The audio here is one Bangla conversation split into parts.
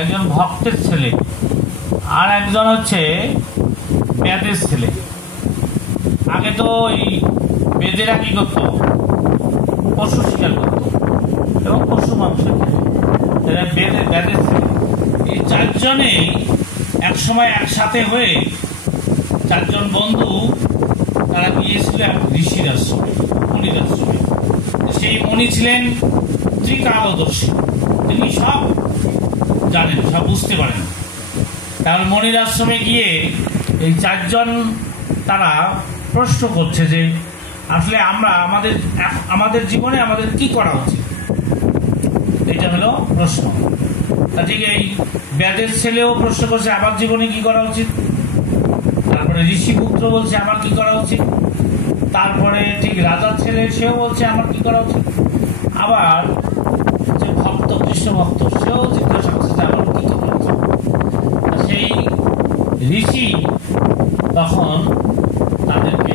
একজন ভক্তের ছেলে আর একজন হচ্ছে বেদের ছেলে। আগে তো ওই বেদেরা কি করতো, পশু শিকার করতো এবং পশু মাংস বেদের ছেলে। এই চারজনেই একসময় একসাথে হয়ে, চারজন বন্ধু, তারা গিয়েছিল এক ঋষির আশ্রমে, মুনির আশ্রমে। সেই মুনি ছিলেন ত্রিকালদর্শী, তিনি সব জানেন, সব বুঝতে পারেন। তাহলে মনির আশ্রমে গিয়ে এই চারজন তারা প্রশ্ন করছে যে আসলে আমরা আমাদের জীবনে আমাদের কি করা উচিত, এটা হলো প্রশ্ন। তা ঠিক এই বেদের ছেলেও প্রশ্ন করছে আমার জীবনে কি করা উচিত, তারপরে ঋষিপুত্র বলছে আমার কি করা উচিত, তারপরে ঠিক রাজার ছেলে সেও বলছে আমার কি করা উচিত, আবার যে ভক্ত, কৃষ্ণ ভক্ত, সেও জিজ্ঞাসা করছে যে আমার কি করা উচিত। সেই ঋষি তখন তাদেরকে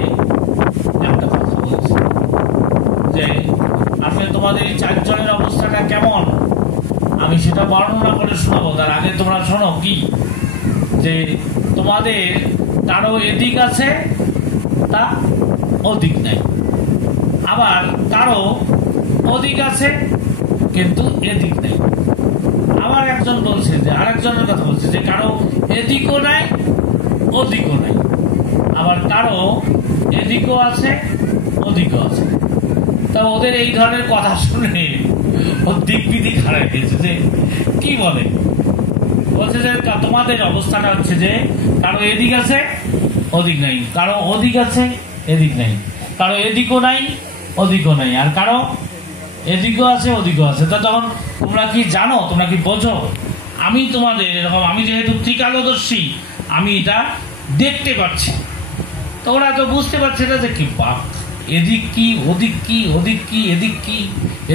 একটা কথা বলছে যে আসলে তোমাদের এই চারজনের অবস্থাটা কেমন, আমি সেটা বর্ণনা করে শোনাবো। তার আগে তোমরা শোনো কি, যে তোমাদের কারো এদিক আছে তা অধিক নাই, আবার কারো অধিক আছে কিন্তু এদিক নাই। আবার একজন বলছে যে আরেকজনের কথা বলছে যে কারো এদিকও নাই অধিকও নাই, আবার কারো এদিকও আছে অধিকও আছে। তা ওদের এই ধরনের কথা শুনে ও দিক বিদিক হারাই গেছে যে কি বলে। বলছে যে তোমাদের অবস্থাটা হচ্ছে যে কারো এদিক আছে অধিক নাই, কারো অধিক আছে এদিক নাই, কারো এদিকও নাই অধিকও নাই, আর কারো এদিকও আছে ওদিকও আছে। তা তখন তোমরা কি জানো, তোমরা কি বোঝো, আমি তোমাদের এরকম, আমি যেহেতু ত্রিকালদর্শী, আমি এটা দেখতে পাচ্ছি। তো ওরা তো বুঝতে পারছে না যে কি বাপ, এদিক কি ওদিক কি, ওদিক কি এদিক কি,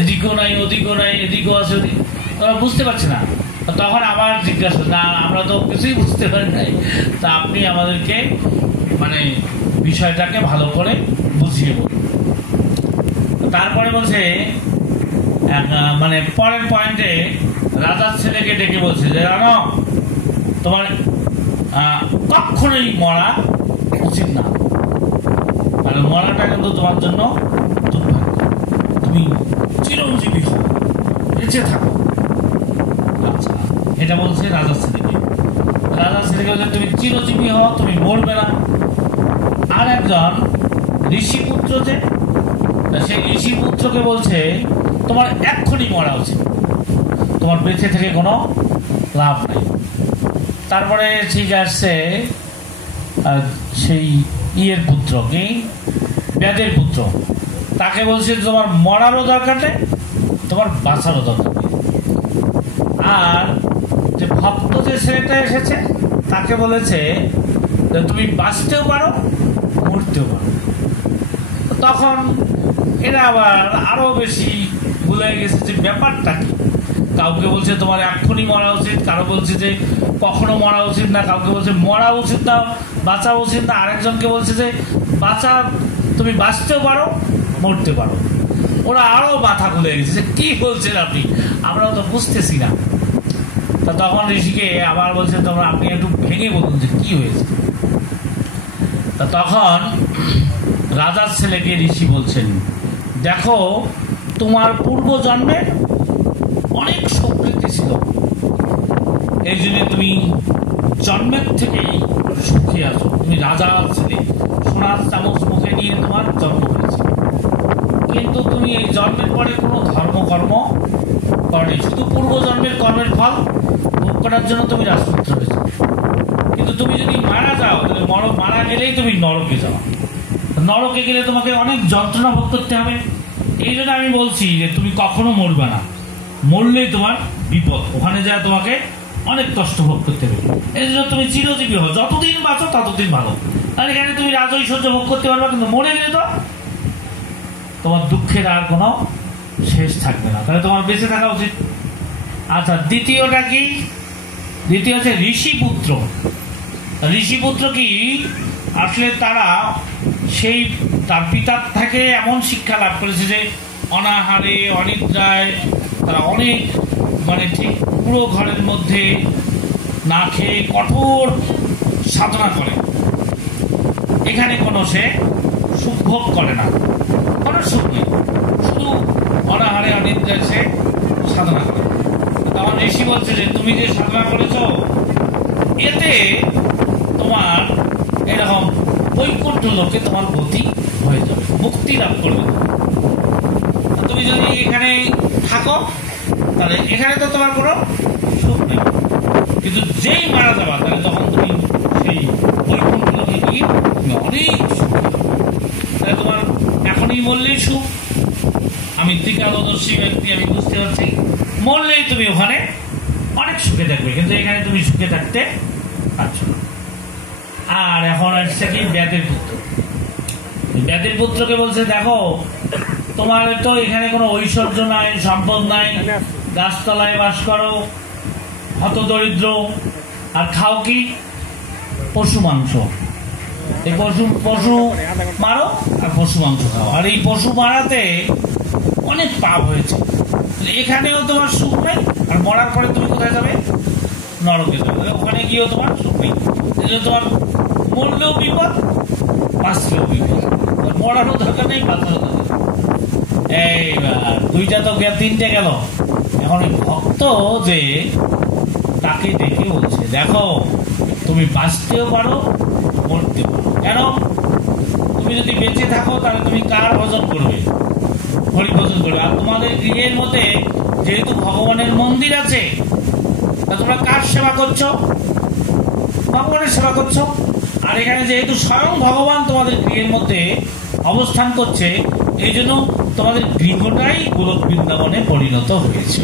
এদিকও নাই ওদিকও নাই, এদিকও আছে ওদিক, ওরা বুঝতে পারছে না। তখন আবার জিজ্ঞাসা, না আমরা তো কিছুই বুঝতে পারি নাই, তা আপনি আমাদেরকে মানে বিষয়টাকে ভালো করে বুঝিয়ে বলুন। তারপরে বলছে মানে পরের পয়েন্টে রাজার ছেলেকে ডেকে বলছে যে জানো, তোমার কখনোই মরা উচিত না, কারণ মরাটা কিন্তু তোমার জন্য দুর্ভাগ্য, তুমি চিরঞ্জীবী হও, বেঁচে থাকো। আচ্ছা, এটা বলছে রাজার ছেলেকে। রাজার ছেলেকে বলছে তুমি চিরজীবী হও, তুমি মরবে না। আর একজন ঋষিপুত্র, যে সেই ঋষিপুত্রকে বলছে তোমার এক্ষুনি মরা উচিত, তোমার বেঁচে থেকে কোনো লাভ নাই। তারপরে ঠিক আসছে সেই ইয়ের পুত্র, কি বেদের পুত্র, তাকে বলছে তোমার মরারও দরকার নেই, তোমার বাঁচারও দরকার নেই। আর যে ভক্ত যে ছেলেটা এসেছে তাকে বলেছে যে তুমি বাঁচতেও পারো মরতেও পারো। তখন এরা আবার আরো বেশি ভুলে গেছে যে ব্যাপারটা কি। কাউকে বলছে তোমার এক্ষুনি মরা উচিত, কারো বলছে যে কখনো মরা উচিত না, কাউকে বলছে মরা উচিত না, বাঁচা উচিত না, আরেকজনকে বলছে যে বাঁচা, তুমি বাঁচতেও পারো মরতে পারো। ওরা আরো মাথা ভুলে গেছে যে কি বলছেন আপনি, আমরাও তো বুঝতেছি না। তা তখন ঋষিকে আবার বলছে তোমরা আপনি একটু ভেঙে বলুন যে কি হয়েছে। তা তখন রাজার ছেলেকে ঋষি বলছেন, দেখো তোমার পূর্ব জন্মে অনেক শক্তি ছিল, এই জন্য তুমি জন্মের থেকেই সুখী আছো। তুমি রাজার ছেলে, সোনার চামচ মুখে নিয়ে তোমার জন্ম হয়েছে, কিন্তু তুমি এই জন্মের পরে কোনো ধর্মকর্ম করনি, শুধু পূর্ব জন্মের কর্মের ফল ভোগ করার জন্য তুমি রাজপুত্র হয়েছে। কিন্তু তুমি যদি মারা যাও, তাহলে মারা গেলেই তুমি নরকে যাও, নরকে গেলে তোমাকে অনেক যন্ত্রণা ভোগ করতে হবে। এই জন্য আমি বলছি যে তুমি কখনো মরবে না, মরলেই তোমার বিপদ, ওখানে যায় তোমাকে অনেক কষ্ট ভোগ করতে হবে। এই জন্য তুমি চিরজীবী হও, যতদিন বাঁচো ততদিন ভালো। আর এখানে তুমি রাজৈশ্বর্য ভোগ করতে পারবে, কিন্তু মরে গেলে তো তোমার দুঃখের আর কোনো শেষ থাকবে না, তাহলে তোমার বেঁচে থাকা উচিত। আচ্ছা, দ্বিতীয়টা কি? দ্বিতীয় হচ্ছে ঋষিপুত্র। ঋষিপুত্র কি আসলে তারা সেই তার পিতার থেকে এমন শিক্ষা লাভ করেছে যে অনাহারে অনিদ্রায় তারা অনেক মানে ঠিক পুরো ঘরের মধ্যে না খেয়ে কঠোর সাধনা করে, এখানে কোনো সে সুখ ভোগ করে না, কোনো সুখ নেই, শুধু অনাহারে অনিদ্রায় সে সাধনা করে। তখন ঋষি বলছে যে তুমি যে সাধনা করেছ এতে তোমার এরকম বৈকুণ্ঠ লোকে তোমার গতি হয়ে যাবে, মুক্তি লাভ করবে। তুমি যদি এখানে থাকো তাহলে এখানে তো তোমার কোনো সুখ নেই, কিন্তু যেই মারা যাবা তাহলে তখন তুমি সেই বৈকুণ্ঠ লোকে কি অনেক সুখ, তাহলে তোমার এখনই মরলেই সুখ। আমি ত্রিকালদর্শী ব্যক্তি, আমি বুঝতে পারছি, মরলেই তুমি ওখানে অনেক সুখে থাকবে, কিন্তু এখানে তুমি সুখে থাকতে পারছো না। আর এখন আসছে কি ব্যাতের পুত্র। ব্যাতের পুত্রকে বলছে দেখো তোমার তো এখানে কোনো ঐশ্বর্য নাই, সম্পদ নাই, গাছতলায় বাস করো, হত দরিদ্র, আর খাও কি পশু মাংস। এই পশু মারো আর পশু মাংস খাও, আর এই পশু মারাতে অনেক পাপ হয়েছে, এখানেও তোমার সুখ নেই, আর মরার পরে তুমি কোথায় যাবে? নরকে যাবে, ওখানে গিয়েও তোমার সুখ নেই। তোমার মরলেও বিপদ, বাঁচলেও বিপদ, মরারও দরকার নেই, বাঁচারও দরকার। এইবার দুইটা তো তিনটে গেল। এখন ভক্ত যে তাকে দেখে বলছে দেখো তুমি বাঁচতেও পারো, মরতেও পারো। কেন? তুমি যদি বেঁচে থাকো তাহলে তুমি কার ভজন করবে? হরি ভজন করবে। আর তোমাদের গৃহের মধ্যে যেহেতু ভগবানের মন্দির আছে, তা তোমরা কার সেবা করছো? ভগবানের সেবা করছো। আর এখানে যেহেতু স্বয়ং ভগবান তোমাদের গৃহের মধ্যে অবস্থান করছে, এই জন্য তোমাদের গৃহটাই গোলক বৃন্দাবনে পরিণত হয়েছে।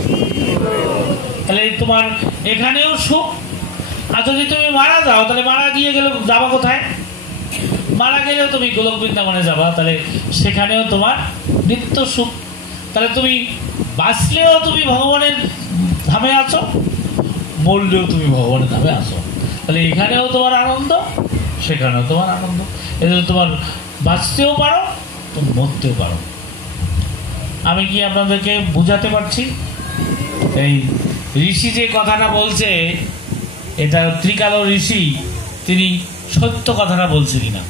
তাহলে তোমার এখানেও সুখ। আর যদি তুমি মারা যাও তাহলে মারা গিয়ে গেলে যাবা কোথায়? মারা গেলেও তুমি গোলক বৃন্দাবনে যাবা, তাহলে সেখানেও তোমার নিত্য সুখ। তাহলে তুমি বাঁচলেও তুমি ভগবানের ধামে আছো, মরলেও তুমি ভগবানের ধামে আছো। তাহলে এখানেও তোমার আনন্দ, সেখানেও তোমার আনন্দ। এজন্য তোমার বাঁচতেও পারো, তুমি মরতেও পারো। আমি কি আপনাদেরকে বুঝাতে পারছি? এই ঋষি যে কথাটা বলছে, এটা ত্রিকাল ঋষি তিনি সত্য কথাটা বলছে কিনা।